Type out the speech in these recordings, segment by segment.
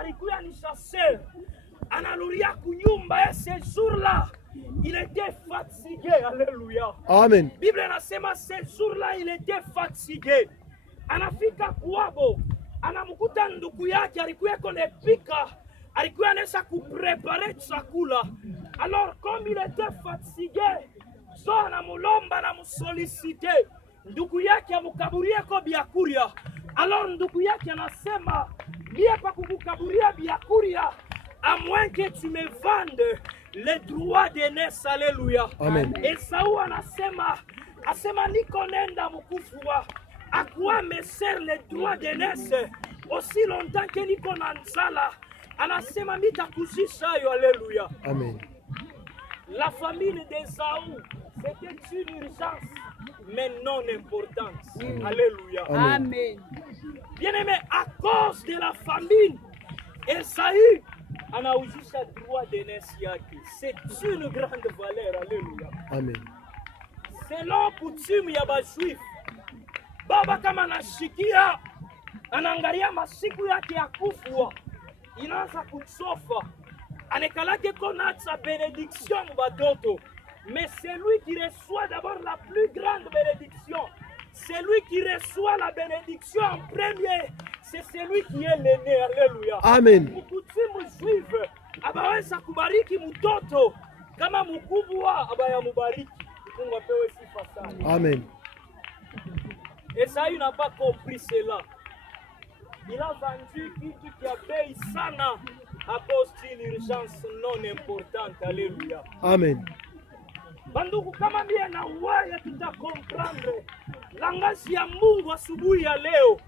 alikuwa ni chasseur. Analuria kunyumba ya ce jour-là, il était fatigué. Alléluia. Amen. Bible inasema ce jour-là il était fatigué. Anafika kwabo, anamkuta ndugu yake alikuwa konepika, alikuwa anaweza kuprepare chakula. Alors comme il était fatigué, so anamulomba na musolicite ndugu yake amukaburie ko biakuria. Alors ndugu yake anasema mie pa kukukaburia biakuria, à moins que tu me vendes les droits d'aînesse. Alléluia. Amen. Esau asema niko nenda mukufua, à quoi me sert les droits d'aînesse aussi longtemps que niko na nzala. Anasema mitakuzisha yo. Alléluia. Amen. La famine d'Esaü, c'était une urgence, mais non importante. Alléluia. Amen. Bien-aimé, à cause de la famine, Esaü anauzisha droit d'aînesse yake. C'est une grande valeur. Alléluia. Amen. Selon coutume ya Bajuif, baba kama anashikia, anaangalia masiku yake ya kufua, inaanza kuchofa, anekalake kona sa bénédiction batoto. Mais celui qui reçoit d'abord la plus grande bénédiction, celui qui reçoit la bénédiction en premier, c'est celui qui est l'aîné. Alléluia. Amen. Mukutimu juive abaweza kubariki mtoto kama mkubwa abaya mubariki. Mungu apewe sifa sana. Amen. Esaü n'a pas compris cela. Il a vendu kitu kia bei sana à cause d'une urgence non importante. Alléluia. Amen. Bandugu, kama mie na wewe tutakomprendre langasi ya Mungu asubuhi ya leo,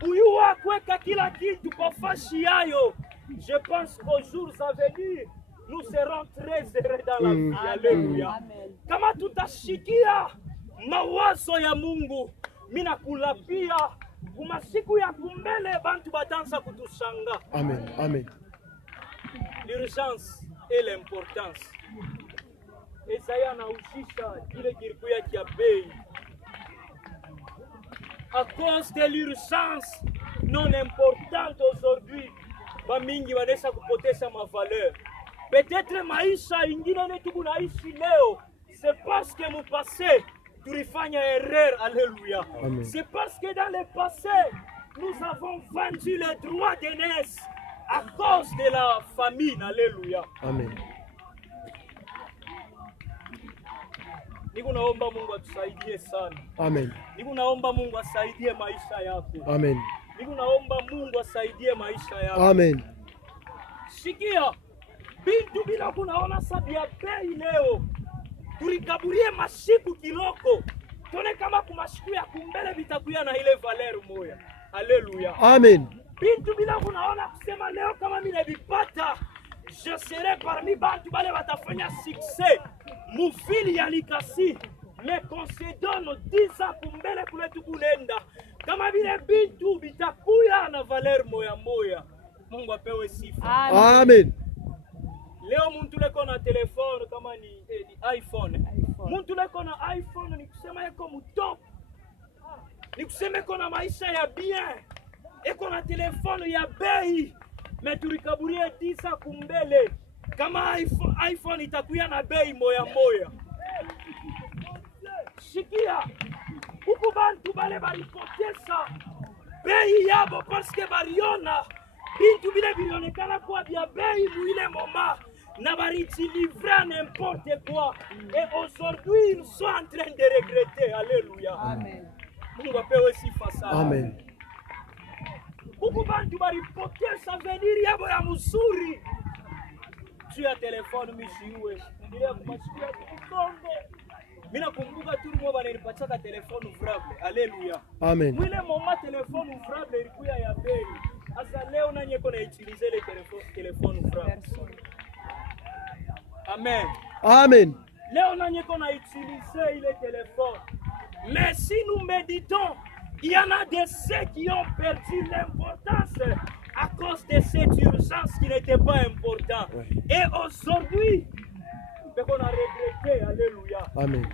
kuyua kuweka kila kitu kwa fashi yayo. Je pense qu'aux jours à venir nous serons très heureux dans la vie. Alléluia. Kama tutashikia mawazo ya Mungu, mina kulapia kumasiku ya kumbele bantu batanza kutushanga. Amen. Amen. L'urgence et l'importance. Esaïe anaushisha kile kilikuwa kia bei. À cause de l'urgence non importante aujourd'hui, bamingi wanaweza kupoteza mavaleur. Peut-être maisha ingine netu kunaishi leo, c'est parce que mu passé tulifanya erreur. Alléluia. Amen. C'est parce que dans le passé nous avons vendu les droits d'aînesse à cause de la famine. Alléluia. Amen. Niko naomba Mungu atusaidie sana. Amen. Niko naomba Mungu asaidie maisha yako. Amen. Niko naomba Mungu asaidie maisha yako. Amen. Sikia, bintu bila kunaona sabia bei leo. Tulikaburie masiku kiloko. Tone kama kumasiku ya kumbele vitakuya na ile valeur moya. Alléluia. Amen. Bintu bila kunaona kusema leo kama mimi nabipata, je serai parmi bantu bale watafanya succès. Mufili ya likasi, mais qu'on se donne 10 ans kumbele kule tukunenda. Kama vile bintu bitakuya na valeur moya moya. Mungu apewe sifa. Amen. Leo muntu leko na telefone kama ni iPhone. Muntu leko na iPhone ni kusema yeko mutop. Ni kusema yeko na maisha ya bien. Eko na telefone ya bei. Mais tulikaburie 10 kumbele. Kama iPhone itakuya na bei moya moya. Shikia, huku bantu bale balipoteza bei yabo parce que baliona bintu bile bilionekana kuwa bia bei muile moma na bariti livrer n'importe quoi. Et aujourd'hui ils sont en train de regretter. Alléluia. Amen. Mungu apewe sifa sana. Amen. Huku bantu balipoteza avenir yabo ya mzuri. Tu ya telefone mishiwe. Ndio kumasikia kukongo. Mimi nakumbuka tu mmoja alinipatia telefone ouvrable. Alléluia. Amen. Mwile moma telefone ouvrable ilikuwa ya bei. Sasa leo nanye kona utiliser ile telefone ouvrable. Amen. Amen. Leo nanye kona utiliser ile téléphone. Mais si nous méditons, il y en a de ceux qui ont perdu l'importance à cause de cette urgence qui n'était pas importante. Et aujourd'hui, on a regretté. Alléluia. Amen.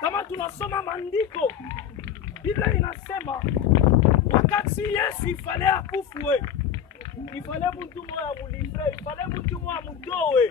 Kama tunasoma maandiko, Biblia inasema wakati Yesu ifale akufwe, ifale mtu mmoja mulivre, ifale mtu mmoja mutowe.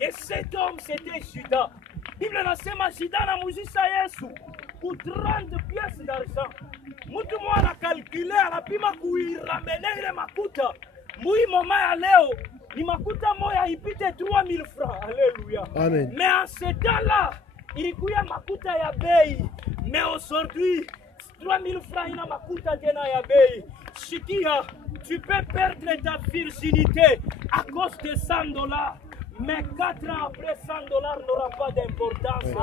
Et cet homme c'était Judas. Bible nasema Judas anamuzisha Yesu pour 30 pièces d'argent. Mtu mmoja anakalkule, anapima kuiramene ile makuta. Mui mama ya leo ni makuta moya ipite 3000 francs. Alléluia. Amen. Mais en ce temps-là, ilikuwa makuta ya bei. Mais aujourd'hui, 3000 francs ina makuta tena ya bei. Shikia, tu peux perdre ta virginité à cause de 100 $. Mais 4 ans après, 100 $ n'aura pas d'importance.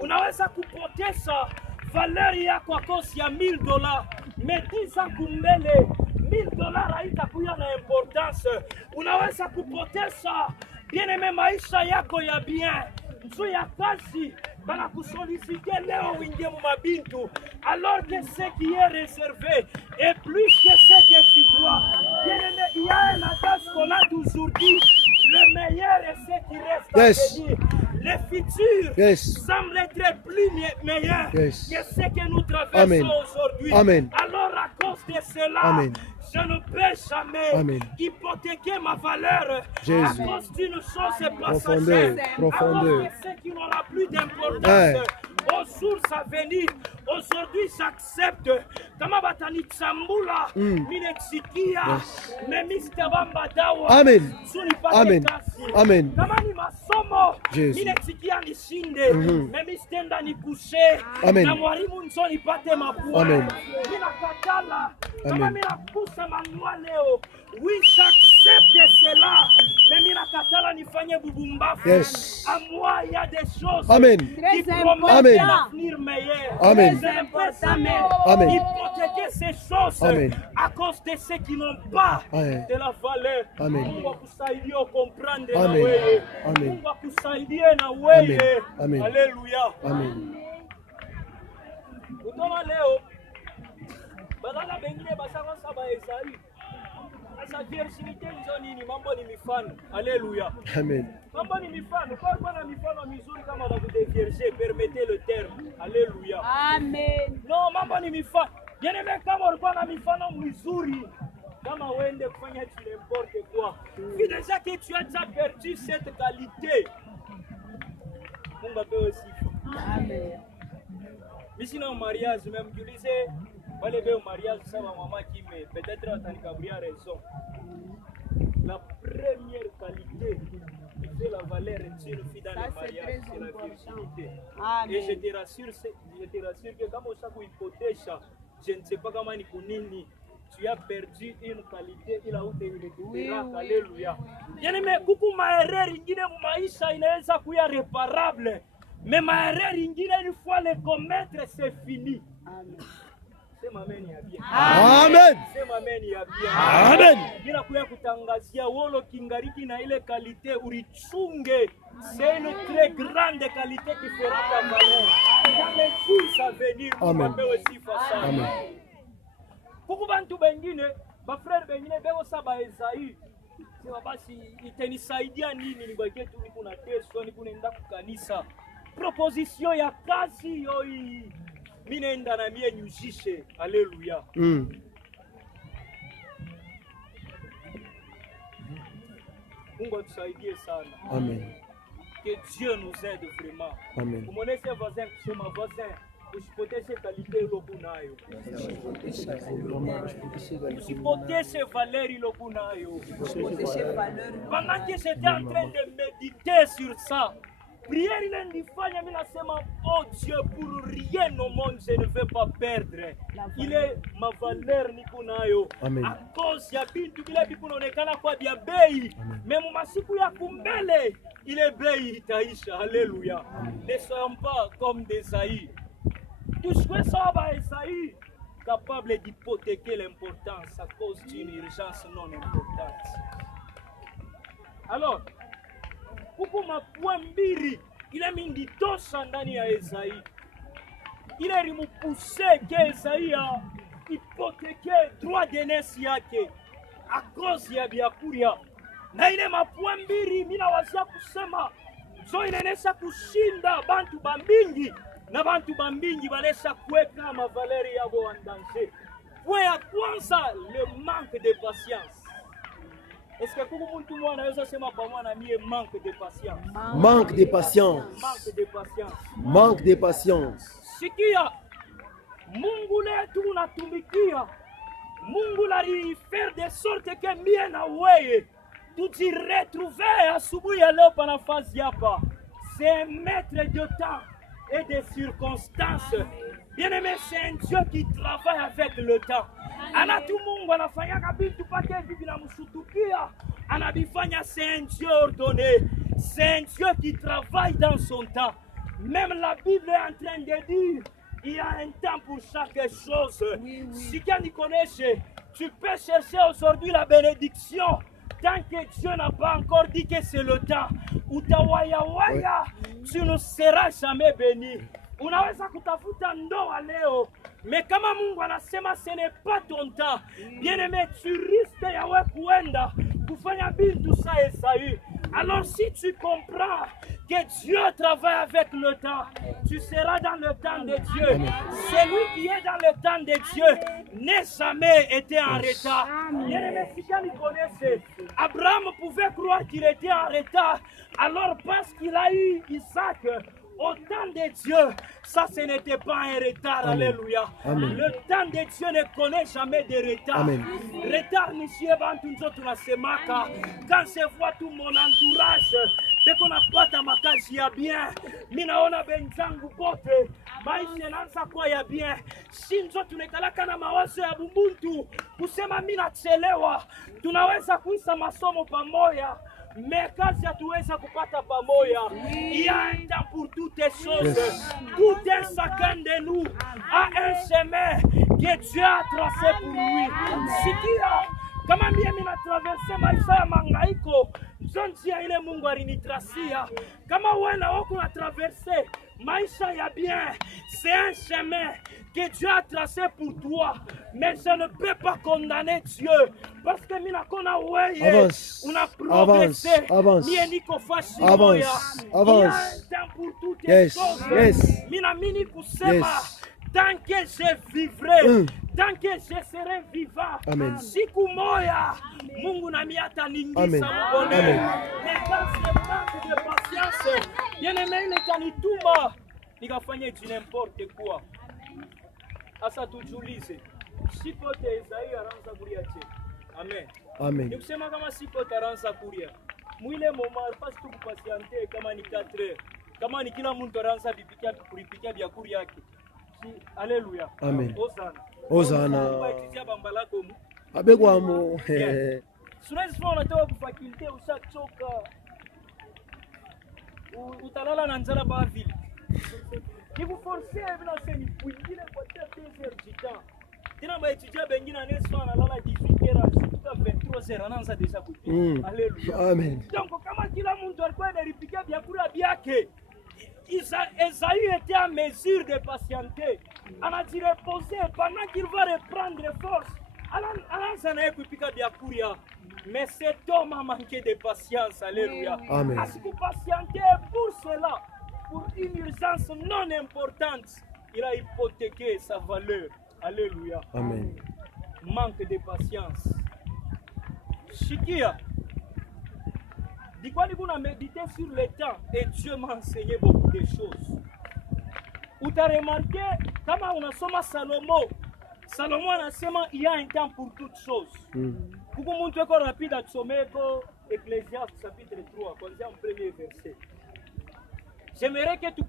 Unaweza kupoteza valeur yako kwa cause ya 1000 $. Mais 10 ans kumbele, 1000 $ haitakuwa na importance. Unaweza kupoteza bien-aimé maisha yako ya bien. Nzo ya kazi bana kusoliciter leo uingie mu mabintu, alors que ce qui est réservé est plus que ce que tu vois. Bien-aimé, il y a un adage qu'on a d'aujourd'hui. Le meilleur est ce qui reste à venir. Le futur semble être plus meilleur que ce que nous traversons aujourd'hui. Alors à cause de cela, je ne peux jamais hypothéquer ma valeur à cause d'une chose passagère, à cause de ce qui n'aura plus d'importance aux sources à venir. Aujourd'hui, j'accepte. Kama batani tsambula, minexikia, memistebamba dawa. Amen. Amen. Amen. Kama ni masomo, minexikia nishinde, memistenda nikushe, na mwalimu nzo nipate mapua. Mina katala, kama mina kusa manua leo, oui, j'accepte cela. Mais mina katala nifanye bubumbafu. À moi, il y a des choses qui promettent un avenir meilleur. Amen. C'est important. Amen. Hypothéquer ces choses à cause de ceux qui n'ont pas de la valeur. Mungu akusaidie comprendre na wewe. Mungu akusaidie na wewe. Alléluia. Amen. Utoma leo badala bengine basanga saba Esaii. Asa virginité nzo nini? Mambo ni mifano. Alléluia. Amen. Mambo ni mifano. Kwa kuna mifano mizuri kama la kudevierger, permettez le terme. Alléluia. Amen. Non, mambo ni mifano. Bien-aimé, kama ulikuwa na mifano mizuri, kama uende kufanya n'importe quoi. Puis déjà que tu as déjà perdu cette qualité. Mungu apewe sifa. Amen. Mimi sina mariage, même tu disais wale beo mariage sawa mama kime, peut-être atanikaburia raison. La première qualité qui fait la valeur d'une fille dans le mariage, c'est la virginité. Et je te rassure que comme on s'est hypothèse, je ne sais pas comment ni kunini, tu as perdu une qualité, il a été récupéré. Alléluia. Bien-aimé, kuku maerreur ingine mu maisha inaweza kuwa réparable, mais maerreur ingine une fois les commettre, c'est fini. Amen. Sema amen ya bien. Amen. Sema amen ya bien. Amen. Bila kuya kutangazia wolo kingariki na ile qualité urichunge. C'est une très grande qualité qui fera ta valeur. Dans les jours à venir, apewe sifa sana. Amen. Kuku bantu bengine, ba frère bengine bego saba Esaii. Sema basi itenisaidia nini nibaki tu niko na teso niko nenda kukanisa. Proposition ya kazi yoi. Mimi naenda na mie nyushishe. Alléluia. Mungu atusaidie sana. Amen. Que Dieu nous aide vraiment. Amen. Kumonese voisin kusema voisin, usipoteze qualité ilokunayo. Usipoteze valeur ilokunayo. Pendant que j'étais en train de méditer sur ça, prière ile nifanya mimi nasema, oh Dieu, pour rien au monde je ne vais pas perdre. Il est ma valeur niko nayo. À cause ya bintu bila bikunaonekana kwa bia bei. Même masiku ya kumbele ile bei itaisha. Alléluia. Ne soyons pas comme des Esaïe. Tusiwe sawa ba Esaïe, capable d'hypothéquer l'importance à cause d'une urgence non importante. Alors, huku mapua mbili ile minditosha ndani ya Esaii, ile limupuse ke Esaii ya hypotheke droit d'aînesse yake a cause ya biakuria, na ile mapua mbili mina wazia kusema so inanesha kushinda bantu bambingi, na bantu bambingi balesha kuweka mavaleri yabo en danger. point ya kwanza, le manque de patience. Est-ce que kuku mtu mwana anaweza sema pamoja na mie manque de patience? Manque de patience. Manque de patience. Manque de patience. Sikia, Mungu letu unatumikia. Mungu faire de sorte que mie na weye tujiretrouver asubuhi ya leo pa nafasi hapa. C'est un maître de temps et de circonstances. Bien-aimé, c'est un Dieu qui travaille avec le temps. Anatu Mungu anafanyaka vitu pake hivi vinamshutukia, anabifanya. C'est un Dieu ordonné. C'est un Dieu qui travaille dans son temps. Même la Bible est en train de dire il y a un temps pour chaque chose. Si tu n'y connais, tu peux chercher aujourd'hui la bénédiction. Tant que Dieu n'a pas encore dit que c'est le temps, utawayawaya, tu ne seras jamais béni. Unaweza kutafuta ndoa leo, mais kama Mungu anasema ce n'est pas ton temps, bien-aimé, tu risques yawe kuenda kufanya bintu sa Esaü. Alors si tu comprends que Dieu travaille avec le temps, tu seras dans le temps de Dieu. Celui qui est dans le temps de Dieu n'est jamais été en retard. Bien-aimé, si quelqu'un le connaissait, Abraham pouvait croire qu'il était en retard, alors parce qu'il a eu Isaac, au temps de Dieu, ça ce n'était pas un retard. Amen. Alléluia. Amen. Le temps de Dieu ne connaît jamais de retard. Amen. Retard, monsieur, quand je vois tout mon entourage, dès qu'on a pas ta makazi ya bien, minaona benzangu bote, maisha nanza kwa ya bien, shinzo tunekalaka na mawazo ya bubuntu, kusema mina chelewa, tunaweza kuisa masomo pamoja, mais kazi hatuweza kupata pamoja. Il y a un temps pour toutes les choses. Tout un chacun de nous a un chemin que Dieu a tracé pour lui. Sikia, kama mimi na traverse maisha ya mangaiko, njia ile Mungu alinitracia. Kama wewe na wako na traverse maisha ya bien, c'est un chemin que Dieu a tracé pour toi. Mais je ne peux pas condamner Dieu. Parce que mina kona weye, Avance, on a progressé. avance, Ni eniko fashi avance, moya. avance. Il y a un temps pour toutes les Yes, choses. yes. Mina mini kusema, Yes. tant que je vivrai, tant que je serai vivant, Amen. siku moya, Mungu na mi ataningisa Amen. mbone. Amen. Mais dans ce manque de patience, bien-aimé, ile kanituma nikafanye du n'importe quoi. Asa tujulize, sipote Esaü aranza kulia che. Amen. Amen. Nikusema kama sipote aranza kulia, mwile moma pasi tu kupasiante kama ni 4 heures. Kama ni kila mtu aranza kulipikia vyakuri yake. Si, Alléluia. Amen. Osana. Osana. Kupaitizia bambalako mu. Abekwamo. Sunaweza kuwa unatoka kufakilte ushachoka. Utalala na njala ba vile. Nikuforce bila sema kuingine kwa 2 heures du temps. Tena ba étudiant bengine anesa analala 18 heures jusqu'à 23 heures anaanza deja kutia. Alléluia. Amen. Donc kama kila mtu alikuwa analipikia vyakula vyake, Esaü était en mesure de patienter. On a dit reposer pendant qu'il va reprendre force. Alors ça n'a pas pu bien. Mais cet homme a manqué de patience. Alléluia. Amen. Parce que patienter pour cela, pour une urgence non importante, il a hypothéqué sa valeur. Alléluia. Amen. Manque de patience. Shikia. Dis-quoi, on a médité sur le temps et Dieu m'a enseigné beaucoup de choses. Où tu as remarqué, comme on a sommé Salomon, Salomon a enseigné il y a un temps pour toutes choses. Pour que mon truc rapide à sommer, Ecclésiaste chapitre 3, comme c'est en premier verset. J'aimerais que tu